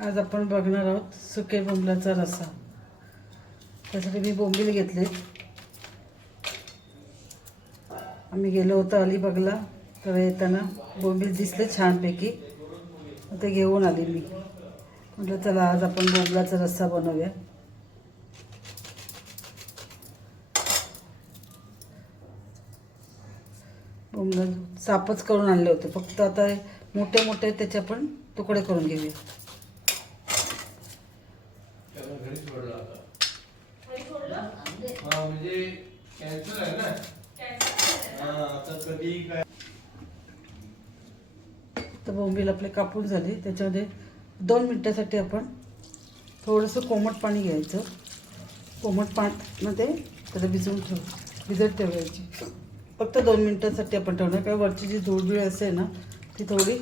आज आपण बघणार आहोत सुके बोंबलाचा रस्सा। त्यासाठी मी बोंबील घेतले। आम्ही गेलो होतो अलिबागला, तर येताना बोंबील दिसले छानपैकी, ते घेऊन आले मी। म्हटलं चला आज आपण बोंबलाचा रस्सा बनवूया। बोंबल सापच करून आणले होते, फक्त आता मोठे मोठे त्याचे आपण तुकडे करून घेऊया। तर बोंबील आपले कापून झाले। त्याच्यामध्ये 2 मिनिटासाठी आपण थोडंसं कोमट पाणी घ्यायचं। कोमट पाण्यामध्ये त्याला भिजत ठेवायची। फक्त 2 मिनिटांसाठी आपण ठेवणार, कारण वरची जी धूळबीळ असते ना ती थोडी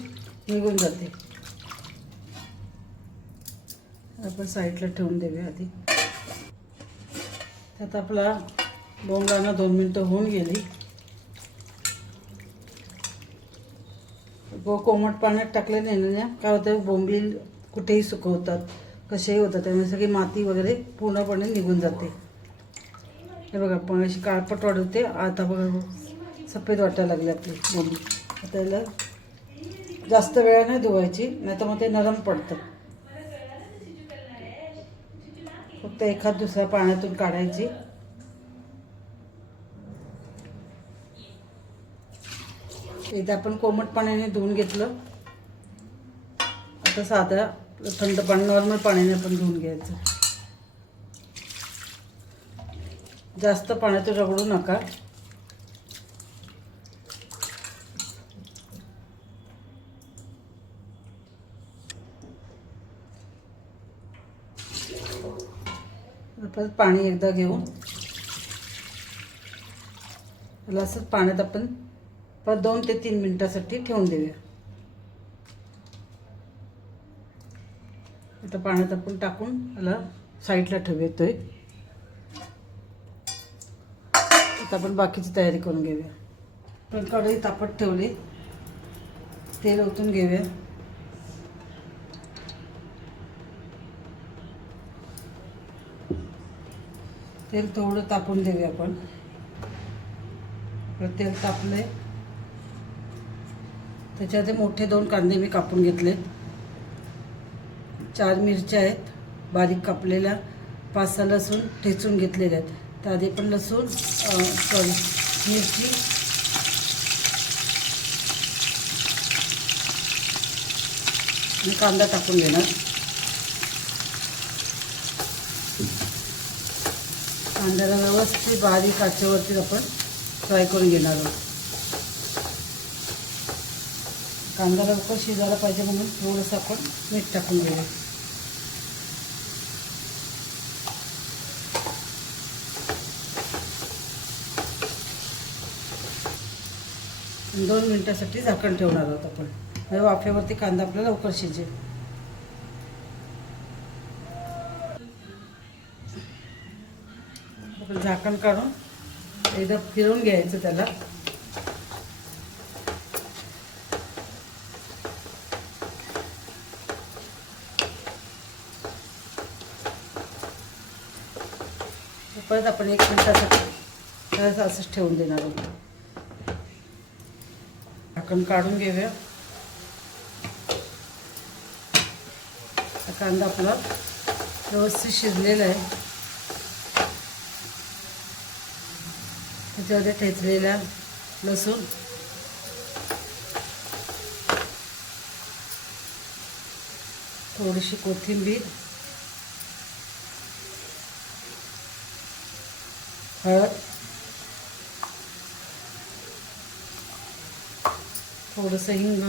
निघून जाते। आपण साईडला ठेवून देऊया आधी। त्यात आपला बोंबलांना 2 मिनिटं होऊन गेली। कोमट पाण्यात टाकल्याने ना काय होतं, बोंबील कुठेही सुकवतात, कसेही होतात, त्यामुळे सगळी माती वगैरे पूर्णपणे निघून जाते। हे बघा, पण अशी काळपट वाढते। आता बघा सफेद वाटायला लागले आपली बोंबील। त्याला जास्त वेळ नाही धुवायची, नाही तर मग ते नरम पडतं। फक्त एखाद दुसरा पाण्यातून काढायची। एकदा आपण कोमट पाण्याने धुवून घेतलं, आता साध्या थंड पाणी नॉर्मल पाण्याने आपण धुवून घ्यायचं। जास्त पाण्यातून रगडू नका। परत पाणी एकदा घेऊन त्याला असं पाण्यात आपण परत 2 ते 3 मिनिटांसाठी ठेवून देऊया। आता पाण्यात आपण टाकून त्याला साईडला ठेवतोय। आता आपण बाकीची तयारी करून घेऊया। आपण कढई तापत ठेवली, तेल ओतून घेऊया। तेल थोडं तापून देऊया आपण। तेल तापले, त्याच्यामध्ये मोठे 2 कांदे मी कापून घेतले। 4 मिरच्या आहेत बारीक कापलेल्या, 5-6 लसूण ठेचून घेतलेले आहेत। त्याआधी पण लसूण मिरची आणि कांदा टाकून घेणार। कांद्याला व्यवस्थित बारीक आचेवरती आपण फ्राय करून घेणार आहोत। कांदा लवकर शिजायला पाहिजे म्हणून थोडंसं आपण मीठ टाकून घेऊया। आणि 2 मिनिटांसाठी झाकण ठेवणार आहोत आपण, म्हणजे वाफेवरती कांदा आपला लवकर शिजेल। आपण झाकण काढून एकदा फिरवून घ्यायचं त्याला। परत आपण 1 मिनिटासाठी असंच ठेवून देणार आहोत। झाकण काढून घेऊया। कांदा आपला व्यवस्थित शिजलेला आहे। त्याच्यामध्ये ठेचलेला लसूण, थोडीशी कोथिंबीर, हळद, थोडंसं हिंग,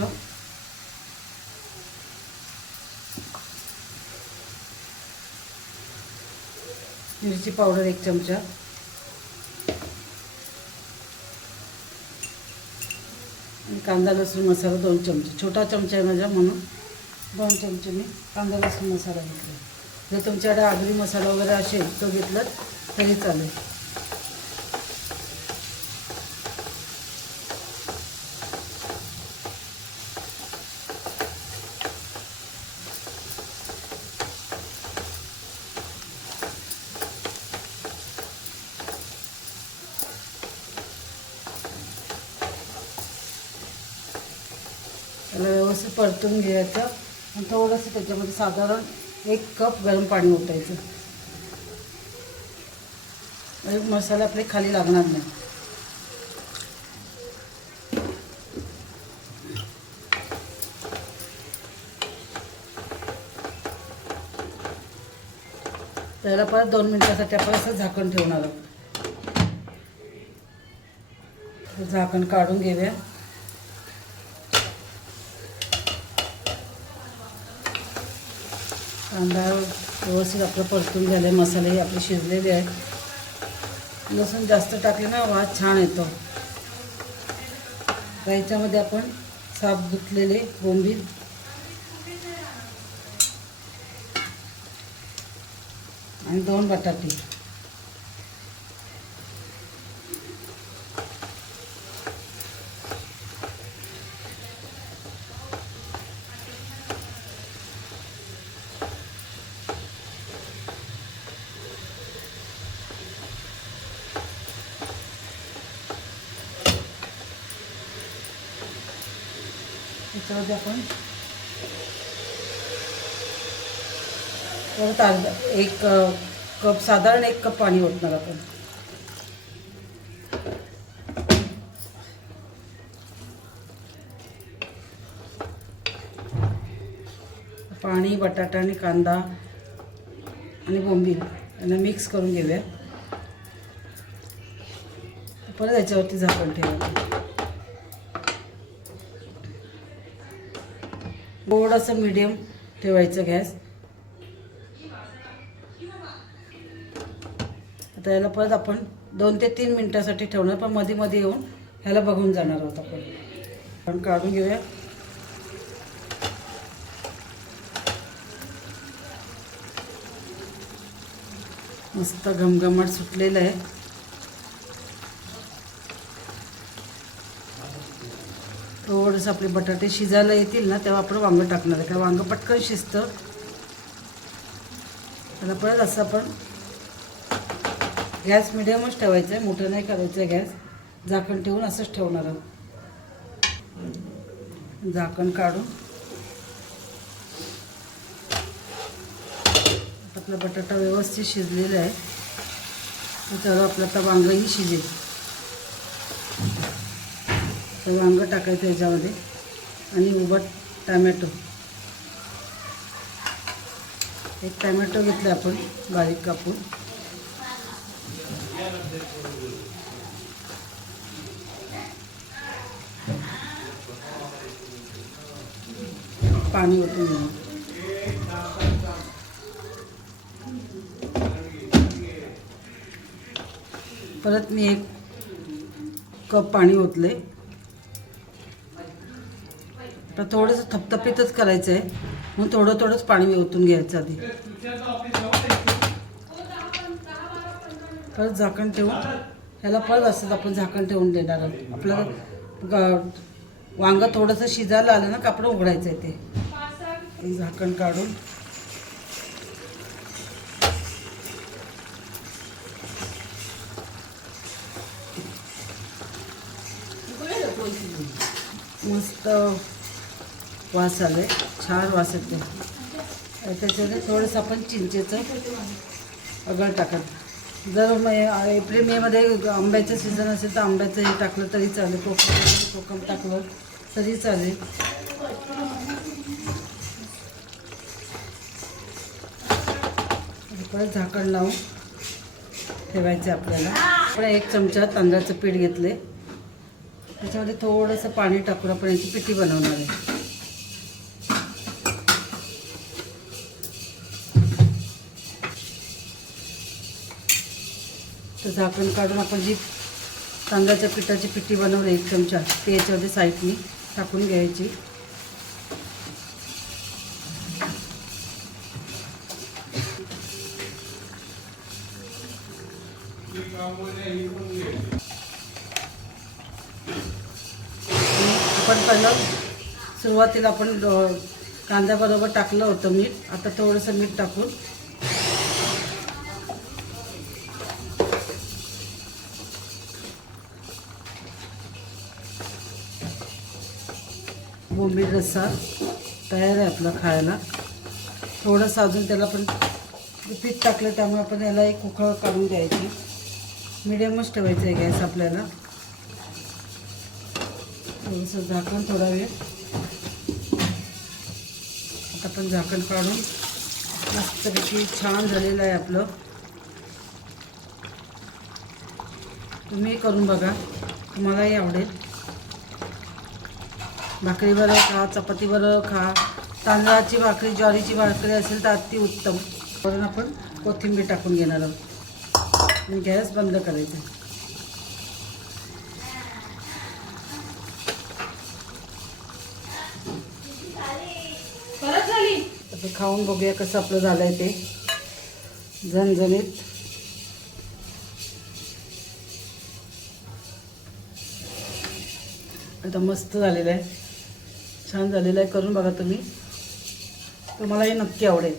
मिरची पावडर 1 चमचा, आणि कांदा लसूण मसाला 2 चमचे। छोटा चमचा आहे माझा म्हणून 2 चमचे मी कांदा लसूण मसाला घेतला। जर तुमच्याकडे आगरी मसाला वगैरे असेल तो घेतला तरी चालेल। त्याला व्यवस्थित परतून घ्यायचं आणि थोडंसं त्याच्यामध्ये साधारण 1 कप गरम पाणी ओतायचं. म्हणजे मसाले आपले खाली लागणार नाही. त्याला परत 2 मिनिटासाठी आपण असं झाकण ठेवणार आहोत. झाकण काढून घेऊया. कांदा व्यवस्थित आपलं परतून झाले, मसाले आपले शिजलेले आहेत. लसूण जास्त टाकले ना वास छान येतो. याच्यामध्ये आपण साफ धुतलेले बोंबील आणि 2 बटाटे त्याच्यामध्ये आपण परत अर्धा 1 कप साधारण 1 कप पाणी ओतणार आपण. पाणी, बटाटा आणि कांदा आणि बोंबील यांना मिक्स करून घेऊया. परत याच्यावरती झाकण ठेवायचं. थोडंसं मीडियम ठेवायचं गॅस. आता याला परत आपण 2 ते 3 मिनिटासाठी ठेवणार, पण मध्ये मध्ये येऊन ह्याला बघून जाणार आहोत आपण. काढून घेऊया. मस्त घमघमाट सुटलेलं आहे. थोडंसं आपले बटाटे शिजायला येतील ना तेव्हा आपण वांगं टाकणार आहे, कारण वांगं पटकन शिजतं. त्याला परत असं आपण गॅस मिडियमच ठेवायचा आहे, मोठं नाही करायचं आहे गॅस. झाकण ठेवून असंच ठेवणार आहोत. झाकण काढून आपला बटाटा व्यवस्थित शिजलेला आहे. त्याच्यावर आपलं आता वांगंही शिजेल. तर वांगं टाकायचं याच्यामध्ये आणि उभा टॅमॅटो, 1 टॅमॅटो घेतला आपण बारीक कापून. पाणी ओतून घेऊ. परत मी 1 कप पाणी ओतले. तर थोडंसं थपथपीतच करायचं आहे, म्हणून थोडं थोडंच पाणी ओतून घ्यायचं आधी. परत झाकण ठेवून ह्याला परत असंच आपण झाकण ठेवून देणार आहोत. आपलं वांगं थोडंसं शिजायला आलं ना कापड उघडायचं आहे ते. झाकण काढून मस्त वास आले, छान वास येते. त्याच्यामध्ये थोडंसं आपण चिंचेचं अगळ टाकत. जर एप्रिल मे मध्ये आंब्याचं सीझन असेल तर आंब्याचं हे टाकलं तरी चालेल, कोकम टाकलं तरी चालेल. परत झाकण लावून ठेवायचं आपल्याला. आपण 1 चमचा तांदळाचं पीठ घेतले, त्याच्यामध्ये थोडंसं पाणी टाकून आपण याची पिठी बनवणार आहे. तर झाकण काढून आपण जी तांदळाच्या पिठाची पिठी बनवली 1 चमचा ते याच्यामध्ये साईडनी टाकून घ्यायची. आपण पहिलं सुरुवातीला आपण कांद्याबरोबर टाकलं होतं मीठ. आता थोडंसं मीठ टाकून बोंबील रस्सा तयार आहे आपला खायला. थोडंसं अजून त्याला पण पीठ टाकलं त्यामुळे आपण याला एक उकळ काढून द्यायची. मिडियमच ठेवायचं आहे गॅस आपल्याला. थोडंसं झाकण थोडा वेळ. आता आपण झाकण काढून मस्तपैकी छान झालेलं आहे आपलं. तुम्ही करून बघा, तुम्हालाही आवडेल. भाकरीबरोबर खा, चपातीबरोबर खा, तांदळाची भाकरी, ज्वारीची भाकरी असेल तर अति उत्तम. वरून आपण कोथिंबीर टाकून घेणार आहोत आणि गॅस बंद करायचा. आता खाऊन बघूया कसं आपलं झालं आहे ते. झणझणीत आता मस्त झालेलं आहे, छान झालेलं आहे. करून बघा तुम्ही, तुम्हालाही नक्की आवडेल.